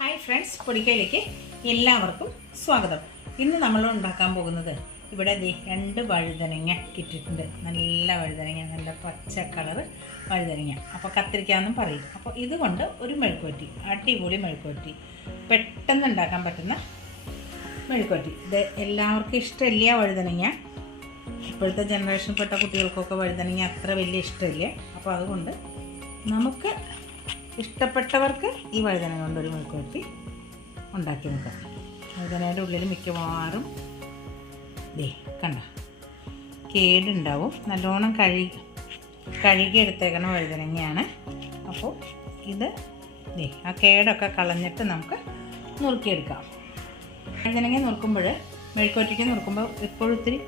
Hi friends, പൊടിക്കയിലേക്ക് എല്ലാവർക്കും സ്വാഗതം. ഇന്ന് നമ്മൾ ഉണ്ടാക്കാൻ പോകുന്നത് ഇവിടെ രണ്ട് വഴുതനങ്ങ കിട്ടിയിട്ടുണ്ട്. നല്ല വഴുതനങ്ങ, നല്ല പച്ച കളറ് വഴുതനങ്ങ. അപ്പോൾ കത്തിരിക്കാന്നും പറയും. അപ്പോൾ ഇതുകൊണ്ട് ഒരു മെഴുക്കുവരട്ടി, അടിപൊളി മെഴുക്കുവരട്ടി, പെട്ടെന്ന് ഉണ്ടാക്കാൻ പറ്റുന്ന മെഴുക്കുവരട്ടി. ഇത് എല്ലാവർക്കും ഇഷ്ടമില്ല വഴുതനങ്ങ. ഇപ്പോഴത്തെ ജനറേഷൻപ്പെട്ട കുട്ടികൾക്കൊക്കെ വഴുതനങ്ങ അത്ര വലിയ ഇഷ്ടമില്ല. അപ്പോൾ അതുകൊണ്ട് നമുക്ക് ഇഷ്ടപ്പെട്ടവർക്ക് ഈ വഴുതന കൊണ്ടൊരു മെഴുക്കുവരട്ടി ഉണ്ടാക്കി നോക്കാം. വഴുതനയുടെ ഉള്ളിൽ മിക്കവാറും കണ്ട കേടുണ്ടാവും. നല്ലോണം കഴുകി എടുത്തേക്കണ വഴുതനങ്ങയാണ്. അപ്പോൾ ഇത് ആ കേടൊക്കെ കളഞ്ഞിട്ട് നമുക്ക് നുറുക്കിയെടുക്കാം. വഴുതനങ്ങ നുറുക്കുമ്പോൾ, മെഴുക്കുവരട്ടിക്ക് നുറുക്കുമ്പോൾ എപ്പോഴും ഇത്തിരി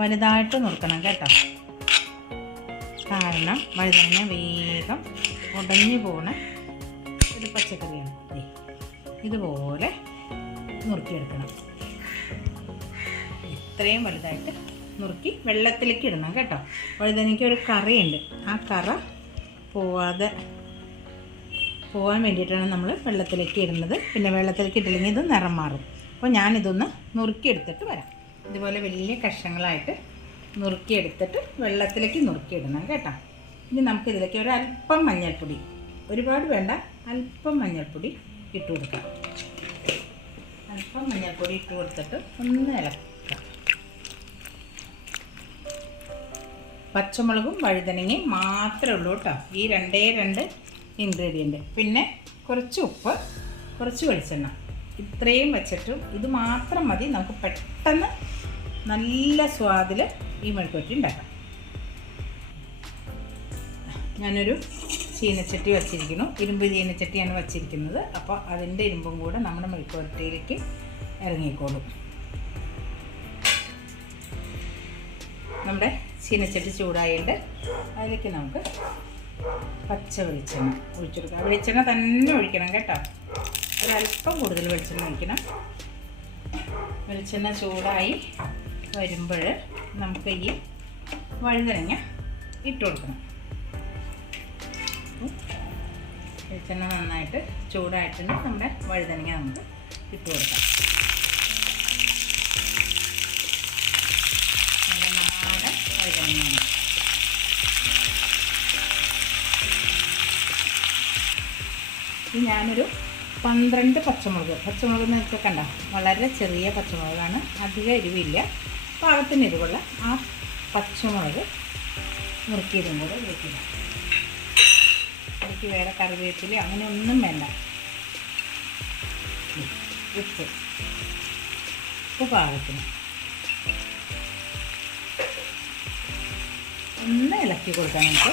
വലുതായിട്ട് നുറുക്കണം കേട്ടോ. കാരണം വഴുതനങ്ങ വേഗം ഉടഞ്ഞു പോകുന്ന ഒരു പച്ചക്കറിയാണ്. ഇതുപോലെ നുറുക്കിയെടുക്കണം. ഇത്രയും വലുതായിട്ട് നുറുക്കി വെള്ളത്തിലേക്ക് ഇടണം കേട്ടോ. വഴുതനയ്ക്ക് ഒരു കറയുണ്ട്. ആ കറ പോകാൻ വേണ്ടിയിട്ടാണ് നമ്മൾ വെള്ളത്തിലേക്ക് ഇടുന്നത്. പിന്നെ വെള്ളത്തിലേക്ക് ഇട്ടില്ലെങ്കിൽ ഇത് നിറം മാറും. അപ്പോൾ ഞാനിതൊന്ന് നുറുക്കിയെടുത്തിട്ട് വരാം. ഇതുപോലെ വലിയ കഷ്ണങ്ങളായിട്ട് നുറുക്കിയെടുത്തിട്ട് വെള്ളത്തിലേക്ക് നുറുക്കിയിടണം കേട്ടോ. ഇനി നമുക്കിതിലേക്ക് ഒരല്പം മഞ്ഞൾപ്പൊടി, ഒരുപാട് വേണ്ട, അല്പം മഞ്ഞൾപ്പൊടി ഇട്ട് കൊടുക്കാം. അല്പം മഞ്ഞൾപ്പൊടി ഇട്ട് കൊടുത്തിട്ട് ഒന്ന് ഇളക്കാം. പച്ചമുളകും വഴുതനങ്ങയും മാത്രമേ ഉള്ളൂ കേട്ടോ ഈ രണ്ട് ഇൻഗ്രീഡിയൻറ്റ്. പിന്നെ കുറച്ച് ഉപ്പ്, കുറച്ച് വെളിച്ചെണ്ണ, ഇത്രയും വെച്ചിട്ടും ഇത് മാത്രം മതി. നമുക്ക് പെട്ടെന്ന് നല്ല സ്വാദിൽ ഈ മെഴുക്കുവരട്ടി ഉണ്ടാക്കാം. ഞാനൊരു ചീനച്ചട്ടി വച്ചിരിക്കുന്നു. ഇരുമ്പ് ചീനച്ചട്ടിയാണ് വച്ചിരിക്കുന്നത്. അപ്പോൾ അതിൻ്റെ ഇരുമ്പും കൂടെ നമ്മുടെ മെഴുക്കുവരട്ടിയിലേക്ക് ഇറങ്ങിക്കോളും. നമ്മുടെ ചീനച്ചട്ടി ചൂടായിട്ട് അതിലേക്ക് നമുക്ക് പച്ച വെളിച്ചെണ്ണ ഒഴിച്ചു കൊടുക്കാം. വെളിച്ചെണ്ണ തന്നെ ഒഴിക്കണം കേട്ടോ. ഒരല്പം കൂടുതൽ വെളിച്ചെണ്ണ ഒഴിക്കണം. വെളിച്ചെണ്ണ ചൂടായി വരുമ്പോൾ നമുക്ക് ഈ വഴുതനങ്ങ ഇട്ട് കൊടുക്കണം. വെളിച്ചെണ്ണ നന്നായിട്ട് ചൂടായിട്ടുണ്ട്. നമ്മുടെ വഴുതനങ്ങ നമുക്ക് ഇട്ട് കൊടുക്കാം. നല്ല നാടൻ വഴുതനങ്ങയാണ്. ഇത് ഞാനൊരു 12 പച്ചമുളക് എന്ന് വെച്ചാൽ കണ്ട വളരെ ചെറിയ പച്ചമുളകാണ്. അധികം എരിവില്ല, പാകത്തിന് എരിവുള്ള ആ പച്ചമുളക് നുറുക്കിയതും കൂടെ വെക്കുക. എനിക്ക് വേറെ കറിവേപ്പില അങ്ങനെ ഒന്നും വേണ്ട. ഉപ്പ് പാകത്തിന് ഒന്ന് ഇളക്കി കൊടുക്കാം. നമുക്ക്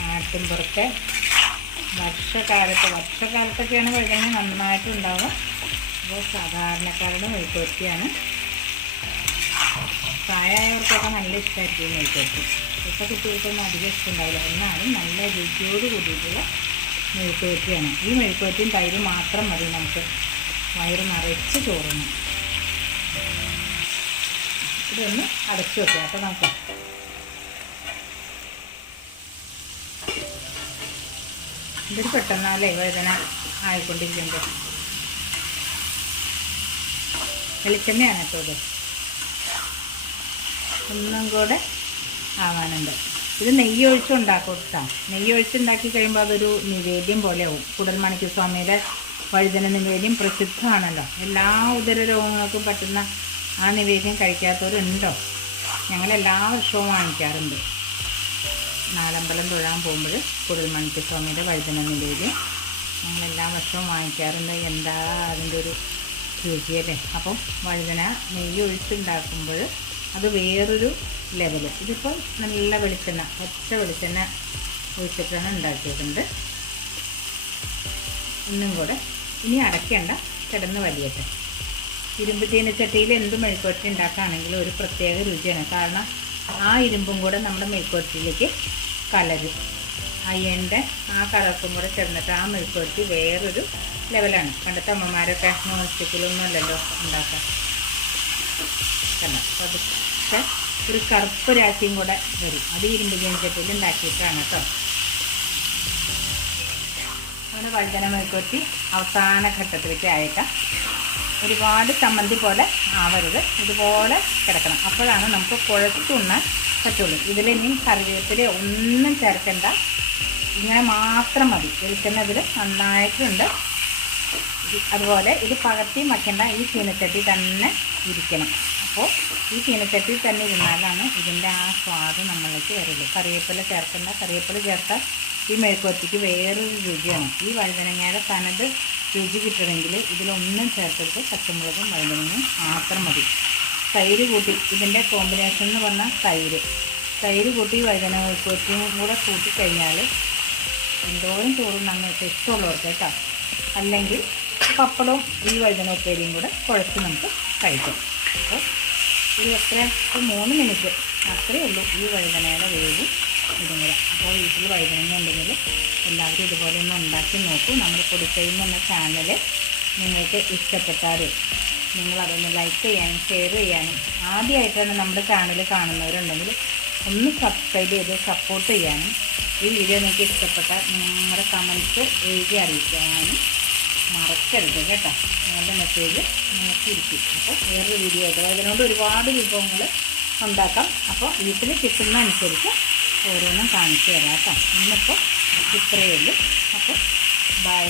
നാട്ടിൻപുറത്തെ വർഷക്കാലത്തൊക്കെയാണ് വഴുതനങ്ങ നന്നായിട്ടുണ്ടാവുക. അപ്പോൾ സാധാരണക്കാരുടെ മെഴുക്കുവരട്ടിയാണ്. പ്രായമായവർക്കൊക്കെ നല്ല ഇഷ്ടമായിരിക്കും മെഴുക്കുവരട്ടി. ഇപ്പോൾ കുട്ടികൾക്കൊന്നും അധികം ഇഷ്ടമുണ്ടാവില്ല. എന്നാലും നല്ല രുചിയോട് കൂടിയിട്ടുള്ള മെഴുക്കുവരട്ടിയാണ്. ഈ മെഴുക്കുവരട്ടിയും തൈര് മാത്രം മതി നമുക്ക് വയറ് നിറച്ച് ചോറുന്നു. ഇതൊന്ന് അടച്ചു വെക്കുക. അപ്പോൾ നോക്കാം. ഇതൊരു പെട്ടെന്നല്ലേ വഴുതന ആയിക്കൊണ്ടിരിക്കുമ്പോൾ. വെളിച്ചെണ്ണയാണ് കേട്ടോ ഇത്. ഒന്നും കൂടെ ആവാനുണ്ട്. ഇത് നെയ്യ് ഒഴിച്ചുണ്ടാക്കും കേട്ടോ. നെയ്യ് ഒഴിച്ചുണ്ടാക്കി കഴിയുമ്പോൾ അതൊരു നിവേദ്യം പോലെ ആവും. കുടൽമണിക്ക് സ്വാമിയുടെ വഴുതന നിവേദ്യം പ്രസിദ്ധമാണല്ലോ. എല്ലാ ഉദര രോഗങ്ങൾക്കും പറ്റുന്ന ആ നിവേദ്യം കഴിക്കാത്തവരുണ്ടോ? ഞങ്ങളെല്ലാ വർഷവും വാങ്ങിക്കാറുണ്ട്. നാലമ്പലം തൊഴാൻ പോകുമ്പോൾ കുടൽമണിക്ക് സ്വാമിയുടെ വഴുതന നിവേദ്യം ഞങ്ങളെല്ലാ വർഷവും വാങ്ങിക്കാറുണ്ട്. എന്താ അതിൻ്റെ ഒരു രുചിയല്ലേ. അപ്പം വഴുതന നെയ്യ് ഒഴിച്ചുണ്ടാക്കുമ്പോൾ അത് വേറൊരു ലെവല്. ഇതിപ്പോൾ നല്ല വെളിച്ചെണ്ണ, പച്ച വെളിച്ചെണ്ണ ഒഴിച്ചിട്ടാണ് ഉണ്ടാക്കിയിട്ടുണ്ട്. ഒന്നും കൂടെ ഇനി അടയ്ക്കേണ്ട, കിടന്ന് വലിയട്ടെ. ഇരുമ്പ് ചീനച്ചട്ടിയിൽ എന്ത് മെഴുക്കുവരട്ടി ഉണ്ടാക്കുകയാണെങ്കിലും ഒരു പ്രത്യേക രുചിയാണ്. കാരണം ആ ഇരുമ്പും കൂടെ നമ്മുടെ മെഴുക്കുവരട്ടിയിലേക്ക് കലരും. അയ്യൻ്റെ ആ കലർപ്പും കൂടെ ചേർന്നിട്ട് ആ മെഴുക്കുവരട്ടി വേറൊരു ലെവലാണ്. പണ്ടത്തെ അമ്മമാരൊക്കെ നോൺ സ്റ്റിക്കിലൊന്നും അല്ലല്ലോ ഉണ്ടാക്കാം. കണ്ട അതൊക്കെ ഒരു കറുപ്പ് രാശിയും കൂടെ വരും. അത് ഇരുമ്പ് ചീനച്ചട്ടിയിൽ ഉണ്ടാക്കിയിട്ടാണ് കേട്ടോ. വഴുതന മെഴുക്കുവരട്ടി അവസാന ഘട്ടത്തിലേക്ക് ആയേക്കാം. ഒരുപാട് ചമ്മന്തി പോലെ ആവരുത്, ഇതുപോലെ കിടക്കണം. അപ്പോഴാണ് നമുക്ക് കുഴച്ചുണ്ണാൻ പറ്റുള്ളൂ. ഇതിലിനി കറിവേപ്പില ഒന്നും ചേർക്കേണ്ട, ഇങ്ങനെ മാത്രം മതി. വെളിച്ചെണ്ണ ഇതിൽ നന്നായിട്ടുണ്ട്. അതുപോലെ ഇത് പകർത്തി വയ്ക്കേണ്ട, ഈ ചീനച്ചട്ടി തന്നെ ഇരിക്കണം. അപ്പോൾ ഈ ചീനച്ചട്ടി തന്നെ ഇരുന്നാലാണ് ഇതിൻ്റെ ആ സ്വാദ് നമ്മളിലേക്ക് വരുള്ളൂ. കറിവേപ്പില ചേർക്കേണ്ട, കറിവേപ്പില ചേർത്താൽ ഈ മെഴുക്കുവരട്ടിക്ക് വേറൊരു രുചിയാണ്. ഈ വഴുതനങ്ങയുടെ തനത് രുചി കിട്ടണമെങ്കിൽ ഇതിലൊന്നും ചേർത്തിട്ട് പച്ചമുളകും വഴുതനങ്ങയും മാത്രം മതി. തൈര് കൂട്ടി, ഇതിൻ്റെ കോമ്പിനേഷൻ എന്ന് പറഞ്ഞാൽ തൈര് കൂട്ടി വഴുതന മെഴുക്കുവരട്ടിയും കൂടെ കൂട്ടിക്കഴിഞ്ഞാൽ എന്തോരം ചോറും നമുക്ക് ഇഷ്ടമുള്ളവർക്ക് കേട്ടോ. അല്ലെങ്കിൽ പപ്പടവും ഈ വഴുതന ഉപ്പേരിയും കൂടെ കുഴച്ച് നമുക്ക് കഴിക്കാം. അപ്പോൾ ഒരു എത്ര 3 മിനിറ്റ് അത്രയേ ഉള്ളൂ ഈ വഴുതനയുടെ വേവ് ഇതും കൂടെ. അപ്പോൾ വീട്ടിൽ വഴുതനങ്ങ ഉണ്ടെങ്കിൽ എല്ലാവരും ഇതുപോലെ ഒന്ന് ഉണ്ടാക്കി നോക്കൂ. നമ്മുടെ പൊടിക്കൈയിൽ എന്ന ചാനൽ നിങ്ങൾക്ക് ഇഷ്ടപ്പെട്ടാൽ നിങ്ങളതൊന്ന് ലൈക്ക് ചെയ്യാനും ഷെയർ ചെയ്യാനും, ആദ്യമായിട്ടാണ് നമ്മുടെ ചാനൽ കാണുന്നവരുണ്ടെങ്കിൽ ഒന്ന് സബ്സ്ക്രൈബ് ചെയ്ത് സപ്പോർട്ട് ചെയ്യാനും, ഈ വീഡിയോ നിങ്ങൾക്ക് ഇഷ്ടപ്പെട്ടാൽ നിങ്ങളുടെ കമൻസ് എഴുതി അറിയിക്കാനും മറക്കരുത് കേട്ടോ. നിങ്ങളുടെ മെസ്സേജ് നോക്കിയിരിക്കും. അപ്പോൾ വേറൊരു വീഡിയോ ആയിട്ട് അതിനോട് ഒരുപാട് വിഭവങ്ങൾ ഉണ്ടാക്കാം. അപ്പോൾ വീട്ടിൽ കിട്ടുന്ന അനുസരിച്ച് ഓരോന്നും കാണിച്ചു തരാം കേട്ടോ. ഇന്നിപ്പോൾ ഇത്രയേ ഉള്ളൂ. അപ്പോൾ ബൈ.